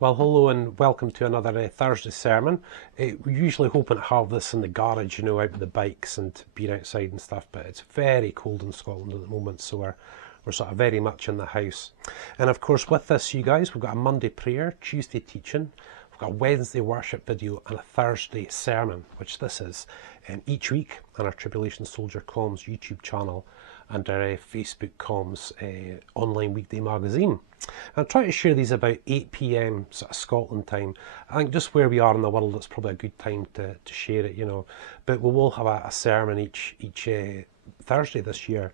Well, hello and welcome to another Thursday sermon. We're usually hoping to have this in the garage, out with the bikes and being outside and stuff, but it's very cold in Scotland at the moment, so we're sort of very much in the house. And of course, with this, you guys, we've got a Monday prayer, Tuesday teaching, we've got a Wednesday worship video, and a Thursday sermon, which this is, each week on our Tribulation Soldier Comms YouTube channel and our Facebook Comms online weekday magazine. I'll try to share these about 8 p.m. sort of Scotland time. I think just where we are in the world, it's probably a good time to share it, But we will have a sermon each Thursday this year.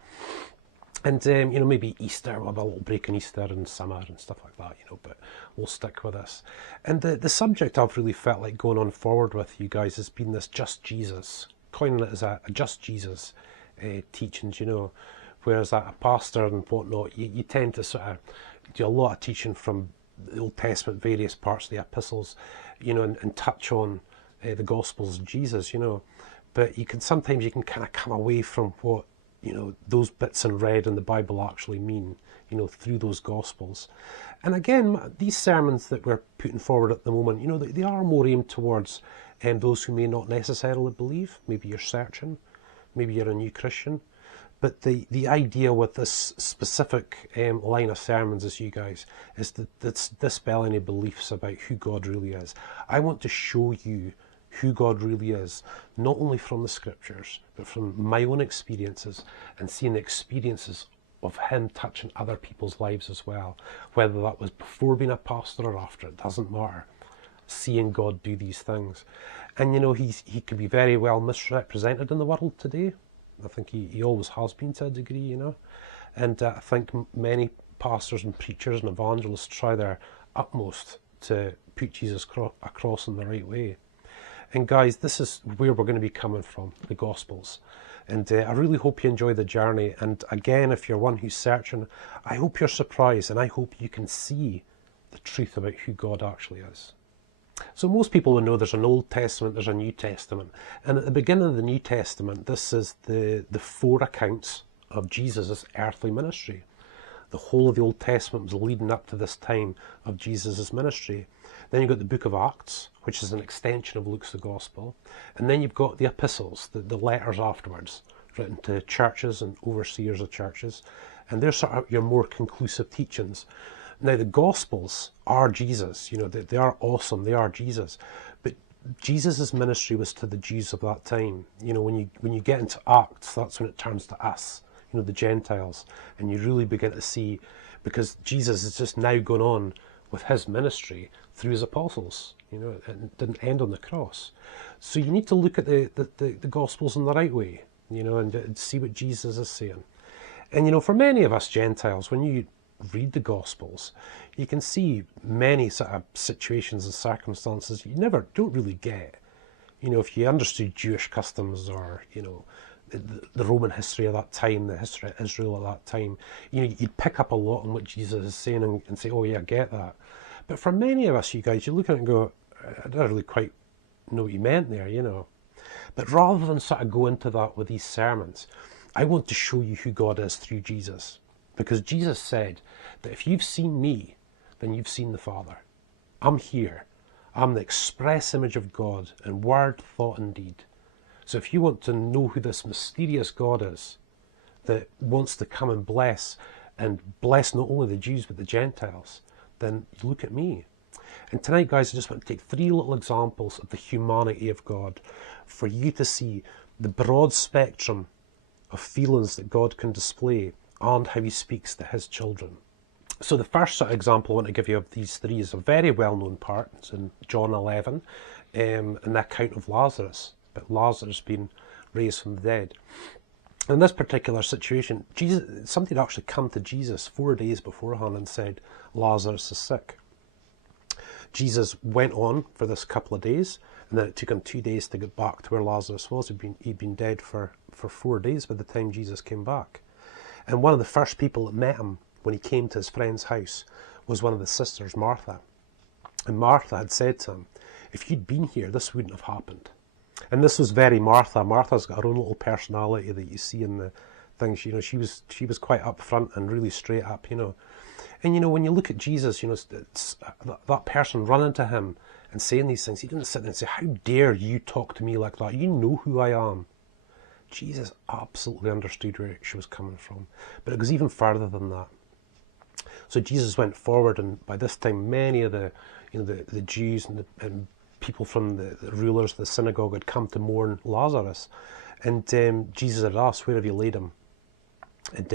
And, maybe Easter, we'll have a little break in Easter and summer and stuff like that, but we'll stick with this. And the subject I've really felt like going on forward with you guys has been this Just Jesus, coining it as a Just Jesus teachings, whereas a pastor and whatnot, you tend to sort of do a lot of teaching from the Old Testament, various parts of the epistles, and touch on the Gospels of Jesus, but sometimes you can kind of come away from what those bits in red in the Bible actually mean, through those Gospels. And again, these sermons that we're putting forward at the moment, they are more aimed towards those who may not necessarily believe. Maybe you're searching, maybe you're a new Christian. But the idea with this specific line of sermons is, you guys, is to dispel any beliefs about who God really is. I want to show you who God really is, not only from the scriptures, but from my own experiences and seeing the experiences of Him touching other people's lives as well. Whether that was before being a pastor or after, it doesn't matter. Seeing God do these things. And he can be very well misrepresented in the world today. I think he always has been to a degree, And I think many pastors and preachers and evangelists try their utmost to put Jesus across in the right way. And guys, this is where we're going to be coming from, the Gospels. And I really hope you enjoy the journey. And again, if you're one who's searching, I hope you're surprised and I hope you can see the truth about who God actually is. So most people will know there's an Old Testament, there's a New Testament. And at the beginning of the New Testament, this is the 4 accounts of Jesus' earthly ministry. The whole of the Old Testament was leading up to this time of Jesus' ministry. Then you've got the book of Acts, which is an extension of Luke's the Gospel. And then you've got the epistles, the letters afterwards, written to churches and overseers of churches. And they're sort of your more conclusive teachings. Now, the Gospels are Jesus, they are awesome, they are Jesus. But Jesus' ministry was to the Jews of that time. When you get into Acts, that's when it turns to us, the Gentiles. And you really begin to see, because Jesus has just now gone on with his ministry through his apostles, it didn't end on the cross. So you need to look at the Gospels in the right way, and see what Jesus is saying. And, for many of us Gentiles, when you read the Gospels, you can see many sort of situations and circumstances you don't really get. If you understood Jewish customs or, the Roman history of that time, the history of Israel at that time, you'd pick up a lot on what Jesus is saying and say, oh yeah, I get that. But for many of us, you guys, you look at it and go, I don't really quite know what you meant there, But rather than sort of go into that with these sermons, I want to show you who God is through Jesus. Because Jesus said that if you've seen me, then you've seen the Father. I'm here. I'm the express image of God in word, thought and deed. So if you want to know who this mysterious God is that wants to come and bless not only the Jews but the Gentiles, then look at me. And tonight, guys, I just want to take 3 little examples of the humanity of God for you to see the broad spectrum of feelings that God can display and how he speaks to his children. So the first sort of example I want to give you of these 3 is a very well-known part. It's in John 11, in the account of Lazarus, but Lazarus being raised from the dead. In this particular situation, somebody had actually come to Jesus 4 days beforehand and said, Lazarus is sick. Jesus went on for this couple of days, and then it took him 2 days to get back to where Lazarus was. He'd been dead for 4 days by the time Jesus came back. And one of the first people that met him when he came to his friend's house was one of the sisters, Martha. And Martha had said to him, if you'd been here, this wouldn't have happened. And this was very Martha. Martha's got her own little personality that you see in the things. She was quite upfront and really straight up, And, you know, when you look at Jesus, you know, it's that person running to him and saying these things, he didn't sit there and say, how dare you talk to me like that? You know who I am. Jesus absolutely understood where she was coming from. But it goes even further than that. So Jesus went forward, and by this time many of the, you know, the Jews and people from the rulers of the synagogue had come to mourn Lazarus. And Jesus had asked, where have you laid him? And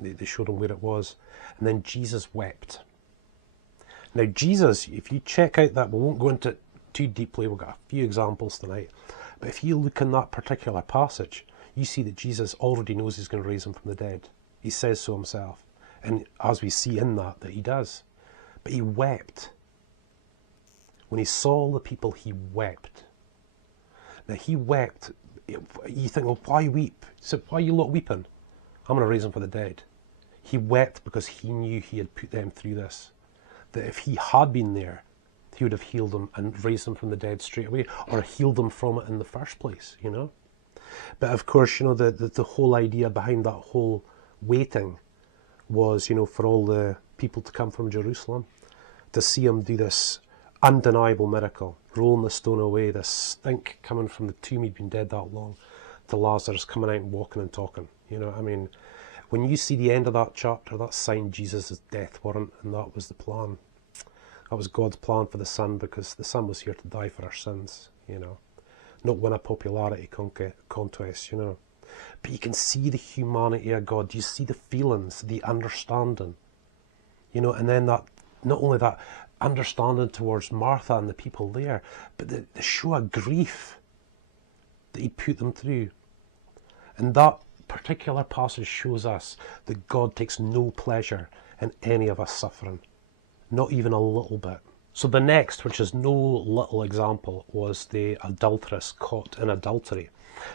they showed him where it was. And then Jesus wept. Now Jesus, if you check out that, we won't go into it too deeply, we've got a few examples tonight. But if you look in that particular passage, you see that Jesus already knows he's going to raise him from the dead. He says so himself. And as we see in that he does. But he wept. When he saw all the people, he wept. Now he wept. You think, well, why weep? He said, why are you lot weeping? I'm going to raise him from the dead. He wept because he knew he had put them through this. That if he had been there, he would have healed them and raised them from the dead straight away, or healed them from it in the first place, you know. But of course, you know, the whole idea behind that whole waiting was, you know, for all the people to come from Jerusalem to see him do this undeniable miracle, rolling the stone away, this stink coming from the tomb, he'd been dead that long, to Lazarus coming out and walking and talking. You know, I mean, when you see the end of that chapter, that signed Jesus' death warrant, and that was the plan. That was God's plan for the Son, because the Son was here to die for our sins, you know, not win a popularity contest, you know. But you can see the humanity of God. You see the feelings, the understanding, you know, and then that, not only that understanding towards Martha and the people there, but the show of grief that he put them through. And that particular passage shows us that God takes no pleasure in any of us suffering, not even a little bit. So the next, which is no little example, was the adulteress caught in adultery.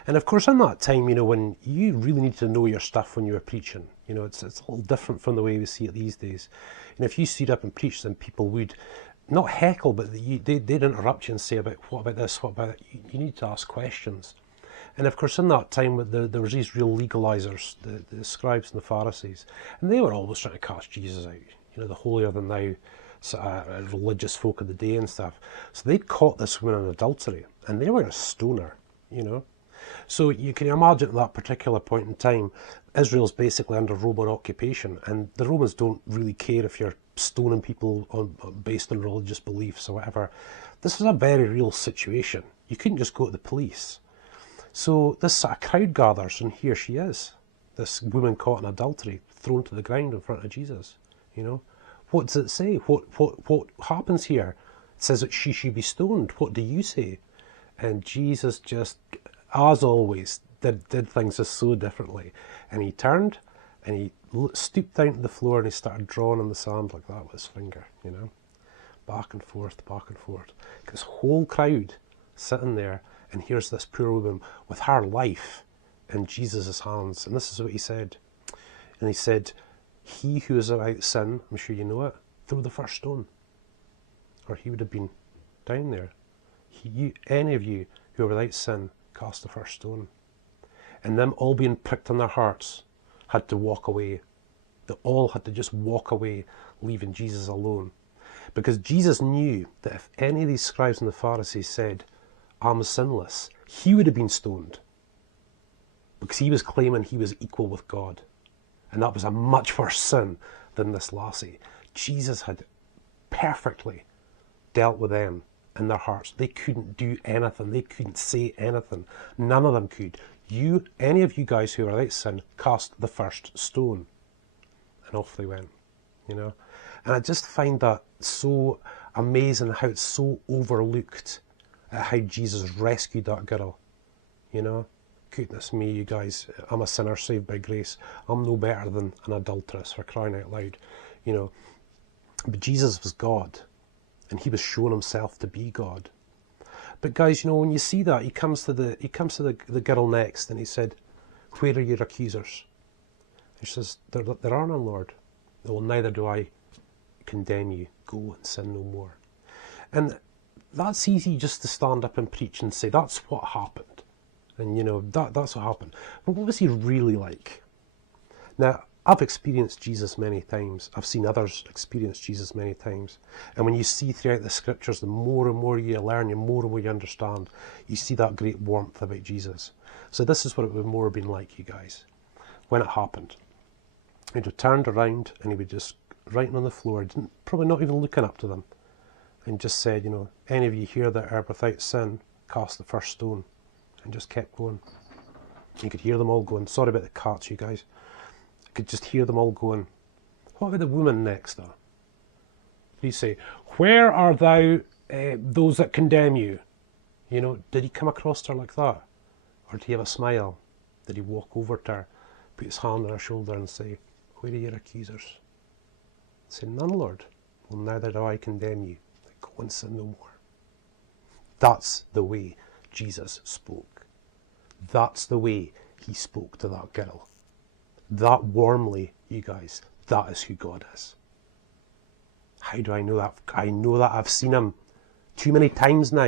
And of course, in that time, you know, when you really need to know your stuff when you were preaching, you know, it's a little different from the way we see it these days. And if you stood up and preached, then people would not heckle, but they'd interrupt you and say, what about this, what about that? You need to ask questions. And of course, in that time, there was these real legalizers, the scribes and the Pharisees, and they were always trying to cast Jesus out, you know, the holier-than-thou sort of religious folk of the day and stuff. So they'd caught this woman in adultery, and they were going to stone her, you know. So you can imagine at that particular point in time, Israel's basically under Roman occupation, and the Romans don't really care if you're stoning people based on religious beliefs or whatever. This was a very real situation. You couldn't just go to the police. So this sort of crowd gathers, and here she is, this woman caught in adultery, thrown to the ground in front of Jesus. You know, what does it say? What happens here? It says that she should be stoned. What do you say? And Jesus just, as always, did things just so differently. And he turned and he stooped down to the floor and he started drawing in the sand like that with his finger, you know, back and forth, back and forth. This whole crowd sitting there, and here's this poor woman with her life in Jesus' hands. And this is what he said. And he said, he who is without sin, I'm sure you know it, throw the first stone. Or he would have been down there. Any of you who are without sin, cast the first stone. And them all being pricked in their hearts had to walk away. They all had to just walk away, leaving Jesus alone. Because Jesus knew that if any of these scribes and the Pharisees said, I'm sinless, he would have been stoned. Because he was claiming he was equal with God. And that was a much worse sin than this lassie. Jesus had perfectly dealt with them in their hearts. They couldn't do anything. They couldn't say anything. None of them could. Any of you guys who are without sin, cast the first stone. And off they went, you know. And I just find that so amazing how it's so overlooked at how Jesus rescued that girl, you know. Goodness me, you guys, I'm a sinner saved by grace. I'm no better than an adulteress, for crying out loud, you know. But Jesus was God, and he was showing himself to be God. But guys, you know, when you see that, he comes to the girl next, and he said, where are your accusers? He says, there are none, Lord. Well, neither do I condemn you. Go and sin no more. And that's easy just to stand up and preach and say, that's what happened. And, you know, that's what happened. But what was he really like? Now, I've experienced Jesus many times. I've seen others experience Jesus many times. And when you see throughout the scriptures, the more and more you learn, the more and more you understand, you see that great warmth about Jesus. So this is what it would more have been like, you guys, when it happened. He'd have turned around and he would just writing on the floor, probably not even looking up to them, and just said, you know, any of you here that are without sin, cast the first stone, and just kept going. You could hear them all going. Sorry about the cats, you guys. I could just hear them all going. What about the woman next though? Did he say, where are thou those that condemn you? You know, did he come across to her like that? Or did he have a smile? Did he walk over to her, put his hand on her shoulder and say, where are your accusers? Say, none, Lord. Well, neither do I condemn you. Go and sin no more. That's the way Jesus spoke. That's the way he spoke to that girl. That warmly, you guys. That is who God is. How do I know that? I know that I've seen him too many times now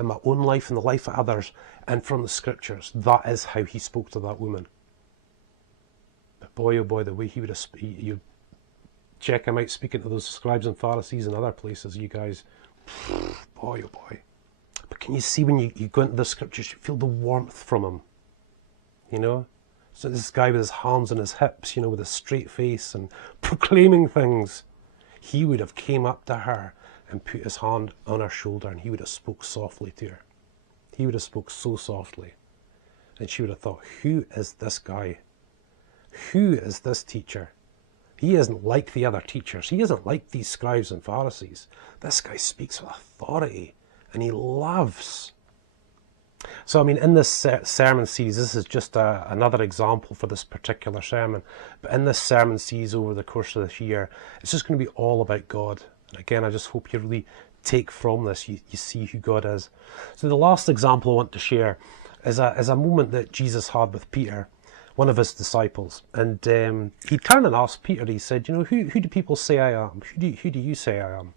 in my own life and the life of others, and from the scriptures. That is how he spoke to that woman. But boy, oh boy, the way he would have you check him out speaking to those scribes and Pharisees and other places, you guys. Boy, oh boy. But can you see when you go into the scriptures, you feel the warmth from him? You know? So this guy with his hands on his hips, you know, with a straight face and proclaiming things. He would have came up to her and put his hand on her shoulder, and he would have spoke softly to her. He would have spoke so softly. And she would have thought, who is this guy? Who is this teacher? He isn't like the other teachers. He isn't like these scribes and Pharisees. This guy speaks with authority, and he loves. So, I mean, in this sermon series, this is just another example for this particular sermon. But in this sermon series over the course of this year, it's just going to be all about God. And again, I just hope you really take from this, you see who God is. So the last example I want to share is a moment that Jesus had with Peter, one of his disciples. And he turned and asked Peter, he said, you know, who do people say I am? Who do you say I am?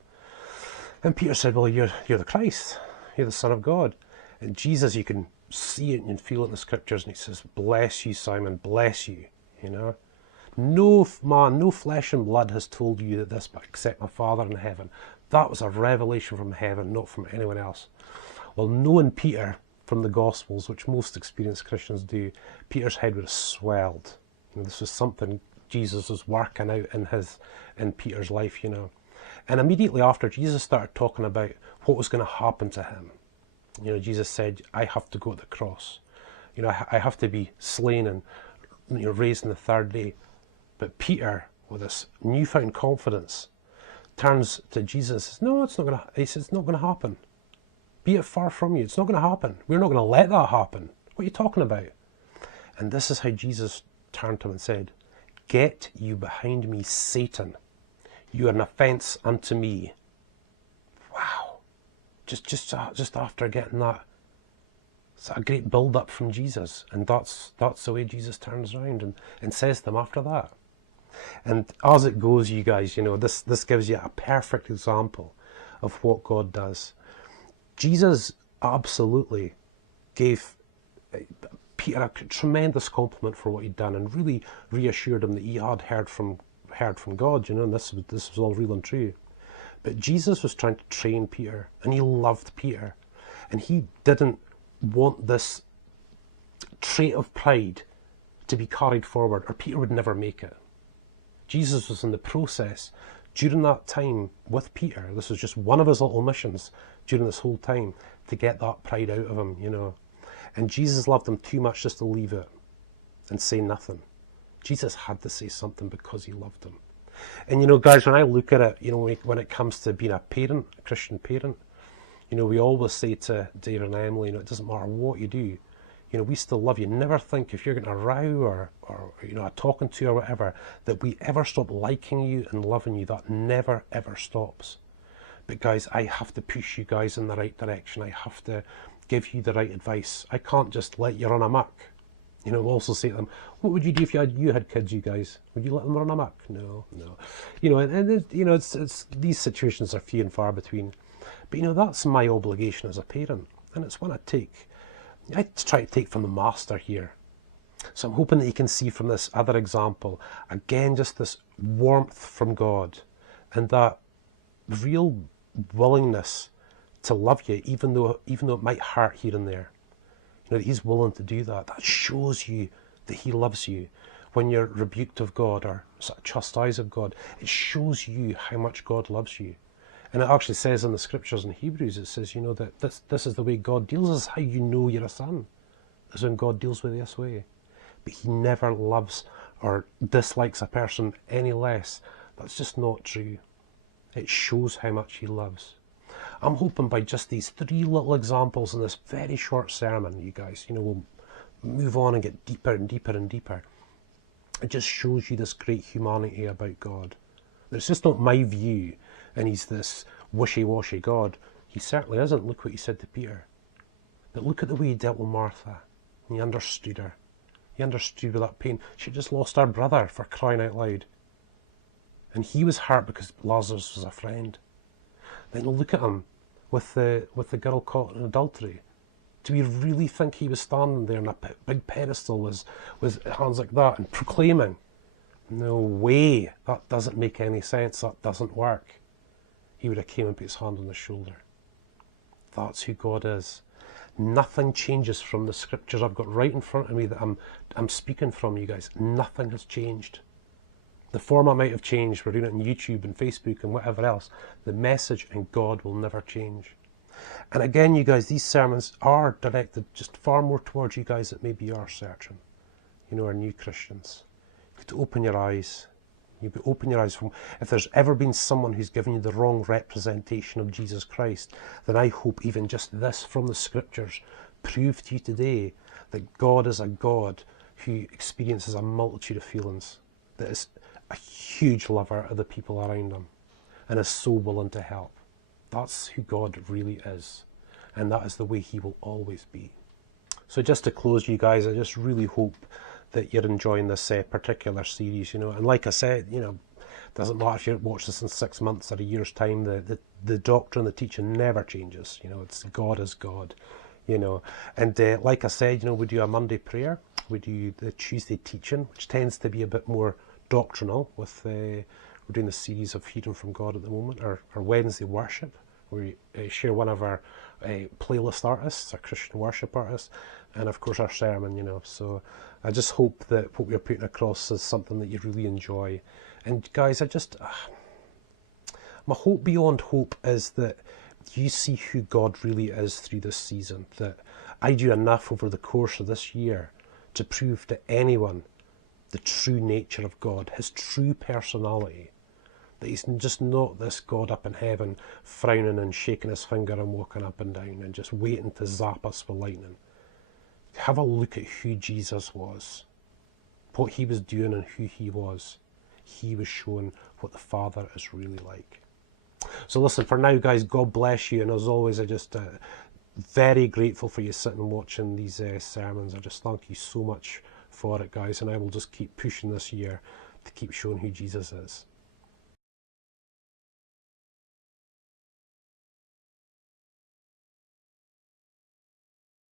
And Peter said, well, you're the Christ. You're the Son of God. And Jesus, you can see it and feel it in the scriptures, and he says, bless you, Simon, bless you, you know. No man, no flesh and blood has told you that this, but except my Father in heaven. That was a revelation from heaven, not from anyone else. Well, knowing Peter from the Gospels, which most experienced Christians do, Peter's head would have swelled. You know, this was something Jesus was working out in Peter's life, you know. And immediately after, Jesus started talking about what was going to happen to him. You know, Jesus said, I have to go to the cross. You know, I have to be slain and, you know, raised on the third day. But Peter, with this newfound confidence, turns to Jesus and says, no, it's not going to, he says, it's not going to happen. Be it far from you. It's not going to happen. We're not going to let that happen. What are you talking about? And this is how Jesus turned to him and said, get you behind me, Satan. You are an offence unto me. Wow. Just after getting that, it's a great build-up from Jesus. And that's the way Jesus turns around and says to them after that. And as it goes, you guys, you know, this gives you a perfect example of what God does. Jesus absolutely gave Peter a tremendous compliment for what he'd done, and really reassured him that he had heard from God, you know, and this was all real and true. But Jesus was trying to train Peter, and he loved Peter, and he didn't want this trait of pride to be carried forward, or Peter would never make it. Jesus was in the process during that time with Peter. This was just one of his little missions during this whole time, to get that pride out of him, you know. And Jesus loved him too much just to leave it and say nothing. Jesus had to say something because he loved him. And, you know, guys, when I look at it, you know, when it comes to being a parent, a Christian parent, you know, we always say to Dave and Emily, you know, it doesn't matter what you do, you know, we still love you. Never think if you're getting a row or you know, a talking to or whatever, that we ever stop liking you and loving you. That never, ever stops. But guys, I have to push you guys in the right direction. I have to give you the right advice. I can't just let you run amok. You know, also say to them, what would you do if you had kids, you guys? Would you let them run amok? No. You know, and you know, it's these situations are few and far between. But, you know, that's my obligation as a parent. And it's one I try to take from the master here. So I'm hoping that you can see from this other example, again, just this warmth from God and that real willingness to love you, even though it might hurt here and there. You know, that he's willing to do that. That shows you that he loves you. When you're rebuked of God or sort of chastised of God, it shows you how much God loves you. And it actually says in the scriptures in Hebrews, it says, you know, that this is the way God deals. This is how you know you're a son, is when God deals with you this way. But he never loves or dislikes a person any less. That's just not true. It shows how much he loves. I'm hoping by just these 3 little examples in this very short sermon, you guys, you know, we'll move on and get deeper and deeper and deeper. It just shows you this great humanity about God. It's just not my view, and he's this wishy-washy God. He certainly isn't. Look what he said to Peter. But look at the way he dealt with Martha. And he understood her. He understood with that pain. She just lost her brother, for crying out loud. And he was hurt because Lazarus was a friend. Then look at him with the girl caught in adultery. Do we really think he was standing there on a big pedestal with hands like that and proclaiming? No way. That doesn't make any sense. That doesn't work. He would have came and put his hand on the shoulder. That's who God is. Nothing changes from the scriptures I've got right in front of me that I'm speaking from, you guys. Nothing has changed. The format might have changed. We're doing it on YouTube and Facebook and whatever else. The message and God will never change. And again, you guys, these sermons are directed just far more towards you guys that maybe are searching, you know, are new Christians. You have to open your eyes. You open your eyes from, if there's ever been someone who's given you the wrong representation of Jesus Christ, then I hope even just this from the scriptures prove to you today that God is a God who experiences a multitude of feelings, that is a huge lover of the people around him and is so willing to help. That's who God really is, and that is the way he will always be. So just to close, you guys, I just really hope that you're enjoying this particular series, you know. And like I said, you know, doesn't matter if you watch this in 6 months or a year's time, the doctrine, the teaching never changes. You know, it's God is God, you know. And like I said, you know, we do a Monday prayer, we do the Tuesday teaching, which tends to be a bit more doctrinal with we're doing a series of Hearing from God at the moment, our Wednesday worship. We share one of our playlist artists, our Christian worship artists, and of course our sermon, you know. So I just hope that what we're putting across is something that you really enjoy. And guys, my hope beyond hope is that you see who God really is through this season, that I do enough over the course of this year to prove to anyone the true nature of God, his true personality, that he's just not this God up in heaven frowning and shaking his finger and walking up and down and just waiting to zap us with lightning. Have a look at who Jesus was, what he was doing and who he was. He was showing what the Father is really like. So listen, for now, guys, God bless you. And as always, I just very grateful for you sitting and watching these sermons. I just thank you so much for it, guys. And I will just keep pushing this year to keep showing who Jesus is.